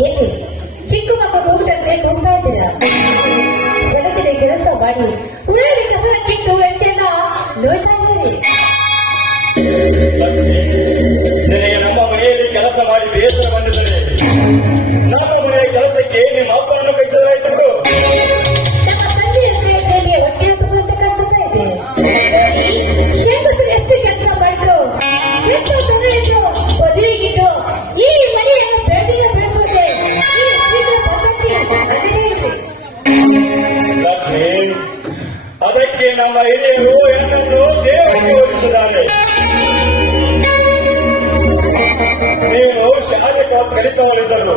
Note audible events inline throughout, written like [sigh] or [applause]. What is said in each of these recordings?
ಏಕೆ? ಚಿಕ್ಕ ಮಕ್ಕಳು ಹೊಲದಿನ ಕೆಲಸ ಮಾಡಿ. ಉರುಳಿ ಕಸರ ಕಿತ್ತು ಎಂಟೆಲ್ಲ ನೋಡ್ತಾ ಇದ್ದೀರಿ ನಮ್ಮ ಮನೆಯಲ್ಲಿ ಕೆಲಸ ಮಾಡಿ ಬೇಸರ ಬಂದಿದ್ದಾರೆ. ನಮ್ಮ ಮನೆಯ ಕೆಲಸಕ್ಕೆ ನಿಮ್ಮ ಅಪ್ಪನನ್ನು ಕಳಿಸಲಾಯಿತು ಶಾಲೆ ಕಲಿತವಳಿದ್ದರು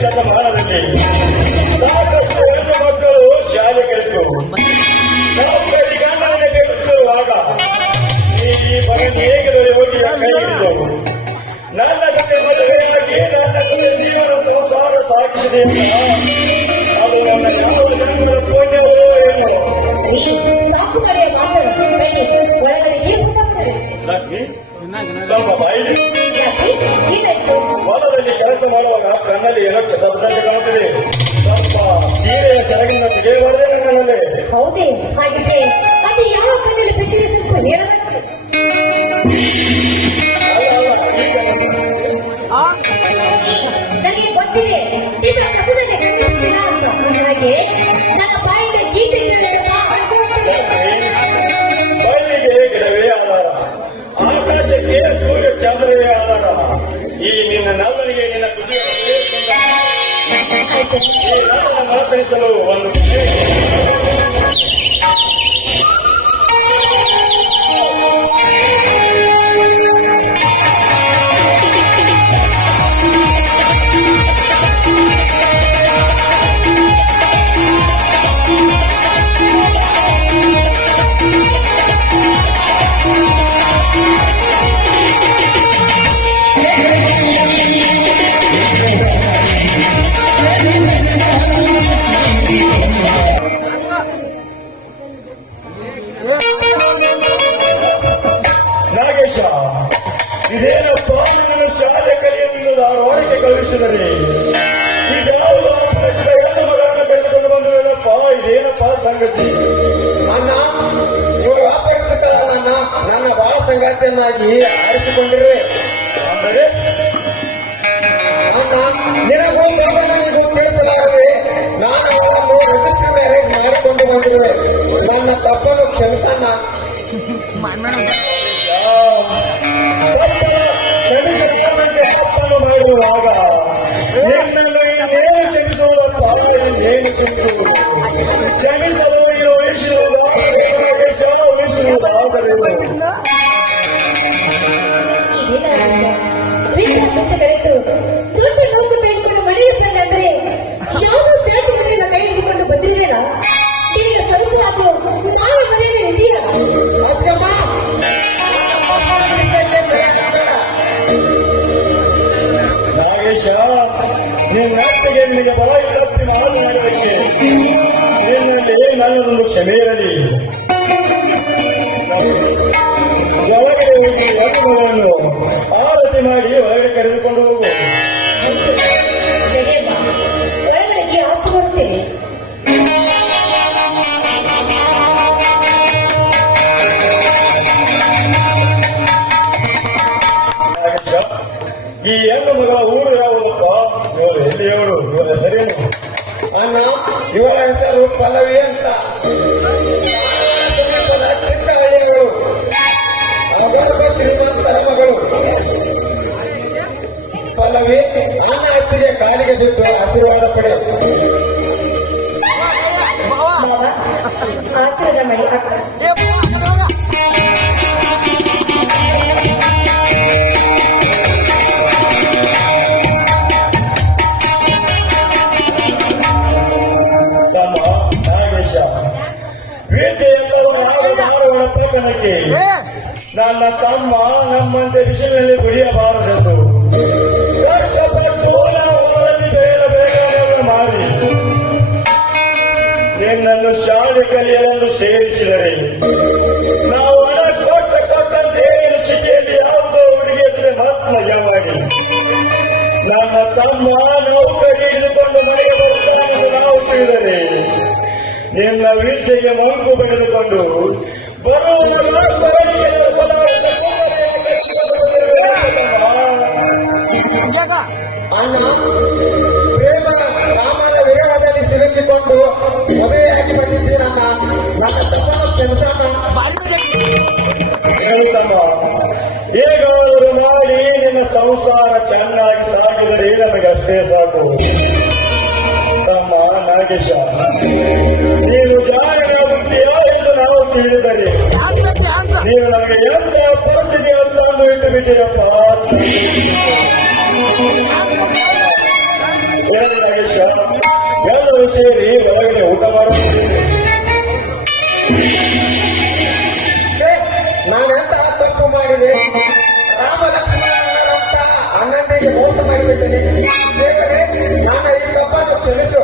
ಶತಮಾನದಲ್ಲಿ ಸಾಕಷ್ಟು ಹೆಣ್ಣು ಮಕ್ಕಳು ಶಾಲೆ ಕಲಿತು. ನೌಕರಿ ಈ ಮನೆ ನೇಗಿಲಲ್ಲಿ ಹೋಗಿ ಕೈ ನನ್ನ ಜೊತೆ ಮದುವೆಯಾಗಿ ನನ್ನ ಜೊತೆ ಜೀವನ ಸಂಸಾರ ಬಿಗೆ ಬರದೆ ಕಣ್ಣಲ್ಲಿ ಹೌದೇ ಹಾಗಿದ್ರೆ ಅದು ಯಾವ ಕಣ್ಣಲ್ಲಿ ನನಗೆ ಗೊತ್ತಿದೆ. ನಿಮ್ಮ ಕಸದಲ್ಲಿ ಹಾಗೆ ಸಂಗಾತಿಯನ್ನಾಗಿ ಆರಿಸಿಕೊಂಡಿರುವೆ ಅಂದರೆ? ಅಣ್ಣ ನಿನಗೂ ಮಗನಿಗೂ ತಿಳಿಸಲಾಗದೆ ನಾನು ಅವಳನ್ನು ರಿಜಿಸ್ಟರ್ ಮ್ಯಾರೇಜ್ ಮಾಡಿಕೊಂಡು ಬಂದಿರುವೆ ನನ್ನ ತಪ್ಪನ್ನು ಕ್ಷಮಿಸಣ್ಣ. [laughs] ಕ್ಷಮಿಸದಂತೆ ತಪ್ಪನ್ನು ಮಾಡುವಾಗ ತಪ್ಪಿ ಮಾತನಾಡಲಿಕ್ಕೆ ನಿನ್ನಲ್ಲಿ ನನ್ನದೊಂದು ಕ್ಷಮೆ ಇರಲಿ ಒಳಗಡೆ ಹೋಗಿ ಮಗಳನ್ನು ಆರತಿ ಮಾಡಿ ಹೊರಗೆ ಕರೆದುಕೊಂಡು ಹೋಗು ನಡೆಯಮ್ಮ ಒಳಗಡೆಗೆ ಹಾಕಿ ಬರುತ್ತೇನೆ ನಾಗೇಶ ಈ ಹೆಣ್ಣು ಮಗಳ ಊರು ಯಾವುದಪ್ಪ ಇವರು ಎಲ್ಲಿಯವರು ಇವರ ಹೆಸರೇನು ಅಣ್ಣ हिवाळ्याचा रोग पाला यांचा. ನನ್ನ ತಮ್ಮ ನಮ್ಮಂತೆ ಬಿಸಿಲಿನಲ್ಲಿ ದುಡಿಯಬಾರದೆಂದು. ಕಷ್ಟಪಟ್ಟು ಹೊಲದಲ್ಲಿ ಮಾಡಿ ನಿನ್ನನ್ನು ಶಾಲೆ ಕಲಿಯಲು ಸೇರಿಸಿದರೆ ನಾವು ಹಣ ಕೊಟ್ಟ ಕೊಟ್ಟಂತೆ ಸಿಟಿಯಲ್ಲಿ ಯಾವುದೋ ಹುಡುಗಿ ಎದುರೆ ಮಸ್ತ್ ಜವಾಗಿ ನಮ್ಮ ತಮ್ಮ ನೌಕರಿ ಹಿಡಿದುಕೊಂಡು ಮನೆಗೆ ನಾವು ತಿಳಿದರೆ, ನಿನ್ನ ವಿದ್ಯೆಗೆ ಮಂಕು ಬೆಳೆದುಕೊಂಡು ಬರುವ ಅಣ್ಣ ಪ್ರೇಮ ರಾಮನ ವಿರಹದಲ್ಲಿ ಸಿಲುಕಿಕೊಂಡು ಮದುವೆಯಾಗಿ ಬಂದಿದ್ದೀರಣ್ಣ ನನ್ನ ತಪ್ಪನ್ನು ಕ್ಷಮಿಸೋಣ. ಹೇಳ್ತಮ್ಮ ಹೇಗಾದರೂ ಮಾಡಿ ನಿನ್ನ ಸಂಸಾರ ಚೆನ್ನಾಗಿ ಸಾಗಿದರೆ ನಮಗೆ ಅಷ್ಟೇ ಸಾಕು. ತಮ್ಮ ನಾಗೇಶ ನೀನು ಜಾರಿನಾಗುತ್ತೀಯಾ ಎಂದು ನಾವು ತಿಳಿದರೆ ನೀನು ನಮಗೆ ಎಂತ ಪರಿಸ್ಥಿತಿ ಅಂತ ಇಟ್ಟು ಬಿಟ್ಟಿರಪ್ಪ. ಎಲ್ಲರೂ ಸೇರಿ ಒಳಗಡೆ ಊಟ ಮಾಡೋದು ನಾನೆಂತ ತಪ್ಪು ಮಾಡಿದೆ ರಾಮ ಲಕ್ಷ್ಮಣರಂತ ಅಣ್ಣಂದಿಗೆ ಮೋಸ ಮಾಡಿಬಿಟ್ಟೆ ದೇವರೇ ನಾನು ಈ ತಪ್ಪನ್ನು ಕ್ಷಮಿಸು.